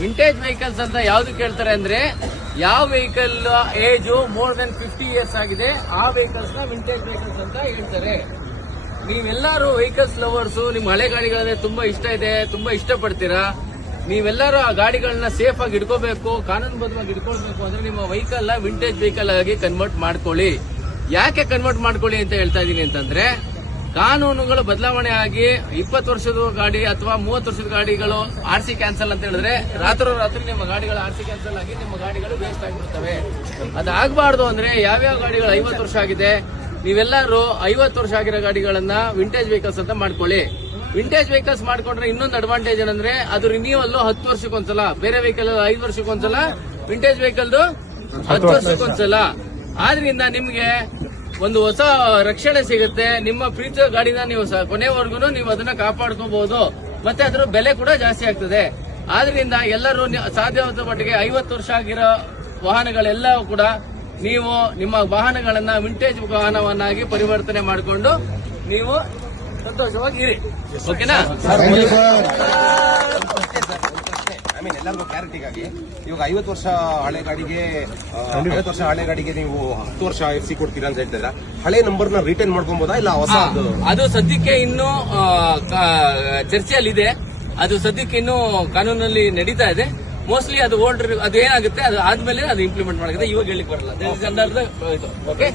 Vintage vehicles ಅಂತ ಯಾವ್ದು ಕೇಳ್ತಾರೆ ಅಂದ್ರೆ ಯಾವ vehicle age more than 50 years ಆಗಿದೆ ಆ ವೆಹಿಕಲ್ಸ್ ನ ವಿಂಟೇಜ್ ವೆಹಿಕಲ್ಸ್ ಅಂತ ಹೇಳ್ತಾರೆ. ನೀವೆಲ್ಲರೂ ವೆಹಿಕಲ್ಸ್ ಲವರ್ಸ್, ನಿಮ್ ಹಳೆ ಗಾಡಿಗಳಂದ್ರೆ ತುಂಬಾ ಇಷ್ಟ ಇದೆ, ತುಂಬಾ ಇಷ್ಟಪಡ್ತೀರಾ. ನೀವೆಲ್ಲರೂ ಆ ಗಾಡಿಗಳನ್ನ ಸೇಫ್ ಆಗಿ ಇಟ್ಕೋಬೇಕು, ಕಾನೂನುಬದ್ಧವಾಗಿ ಇಟ್ಕೊಳ್ಬೇಕು ಅಂದ್ರೆ ನಿಮ್ಮ ವೆಹಿಕಲ್ ನ ವಿಂಟೇಜ್ ವೆಹಿಕಲ್ ಆಗಿ ಕನ್ವರ್ಟ್ ಮಾಡ್ಕೊಳ್ಳಿ. ಯಾಕೆ ಕನ್ವರ್ಟ್ ಮಾಡ್ಕೊಳ್ಳಿ ಅಂತ ಹೇಳ್ತಾ ಇದೀನಿ ಅಂತಂದ್ರೆ, ಕಾನೂನುಗಳು ಬದಲಾವಣೆ ಆಗಿ 20 ವರ್ಷದ ಗಾಡಿ ಅಥವಾ 30 ವರ್ಷದ ಗಾಡಿಗಳು RC ಕ್ಯಾನ್ಸಲ್ ಅಂತ ಹೇಳಿದ್ರೆ ರಾತ್ರಿ ನಿಮ್ಮ ಗಾಡಿಗಳ RC ಕ್ಯಾನ್ಸಲ್ ಆಗಿ ನಿಮ್ಮ ಗಾಡಿಗಳು ವೇಸ್ಟ್ ಆಗಿಬಿಡ್ತವೆ. ಅದಾಗಬಾರ್ದು ಅಂದ್ರೆ ಯಾವ್ಯಾವ ಗಾಡಿಗಳು 50 ವರ್ಷ ಆಗಿದೆ, ನೀವೆಲ್ಲರೂ 50 ವರ್ಷ ಆಗಿರೋ ಗಾಡಿಗಳನ್ನ ವಿಂಟೇಜ್ ವೆಹಿಕಲ್ಸ್ ಅಂತ ಮಾಡ್ಕೊಳ್ಳಿ. ವಿಂಟೇಜ್ ವೆಹಿಕಲ್ಸ್ ಮಾಡ್ಕೊಂಡ್ರೆ ಇನ್ನೊಂದು ಅಡ್ವಾಂಟೇಜ್ ಏನಂದ್ರೆ ಅದು ರಿನ್ಯೂವಲ್ 10 ವರ್ಷಕ್ಕೊಂದ್ಸಲ, ಬೇರೆ ವೆಹಿಕಲ್ 5 ವರ್ಷಕ್ಕೊಂದ್ಸಲ, ವಿಂಟೇಜ್ ವೆಹಿಕಲ್ 10 ವರ್ಷಕ್ಕೊಂದ್ಸಲ. ಆದ್ರಿಂದ ನಿಮ್ಗೆ ಒಂದು ಹೊಸ ರಕ್ಷಣೆ ಸಿಗುತ್ತೆ. ನಿಮ್ಮ ಪ್ರೀತಿಯ ಗಾಡಿನ ನೀವು ಕೊನೆವರೆಗೂ ನೀವು ಅದನ್ನ ಕಾಪಾಡ್ಕೋಬಹುದು, ಮತ್ತೆ ಅದರ ಬೆಲೆ ಕೂಡ ಜಾಸ್ತಿ ಆಗ್ತದೆ. ಆದ್ರಿಂದ ಎಲ್ಲರೂ ಸಾಧ್ಯವಾದ ಮಟ್ಟಿಗೆ 50 ವರ್ಷ ಆಗಿರೋ ವಾಹನಗಳೆಲ್ಲ ಕೂಡ ನೀವು ನಿಮ್ಮ ವಾಹನಗಳನ್ನ ವಿಂಟೇಜ್ ವಾಹನವನ್ನಾಗಿ ಪರಿವರ್ತನೆ ಮಾಡಿಕೊಂಡು ನೀವು ಸಂತೋಷವಾಗಿ ಇರಿ. ಓಕೆನಾ? ಎಲ್ಲರಿಗೂ ಕ್ಲಾರಿಟಿಗಾಗಿ ಇವಾಗ 50 ವರ್ಷ ಹಳೆ ಗಾಡಿಗೆ 50 ವರ್ಷ ಹಳೆ ಗಾಡಿಗೆ ನೀವು 10 ವರ್ಷ FC ಕೊಡ್ತೀರಾ ಅಂತ ಹೇಳ್ತಿದ್ರ, ಹಳೆ ನಂಬರ್ನ ರಿಟರ್ನ್ ಮಾಡ್ಕೊಬೋದಾ ಇಲ್ಲ ಹೊಸ? ಅದು ಸದ್ಯಕ್ಕೆ ಇನ್ನೂ ಚರ್ಚೆಯಲ್ಲಿದೆ. ಅದು ಸದ್ಯಕ್ಕೆ ಇನ್ನೂ ಕಾನೂನಲ್ಲಿ ನಡೀತಾ ಇದೆ. ಮೋಸ್ಟ್ಲಿ ಅದು ಓಲ್ಡ್ ಅದು ಏನಾಗುತ್ತೆ ಅದು ಆದ್ಮೇಲೆ ಅದು ಇಂಪ್ಲಿಮೆಂಟ್ ಮಾಡಾಗಿದೆ. ಇವಾಗ ಹೇಳಿಕ್ ಬರಲ್ಲ. ಓಕೆ.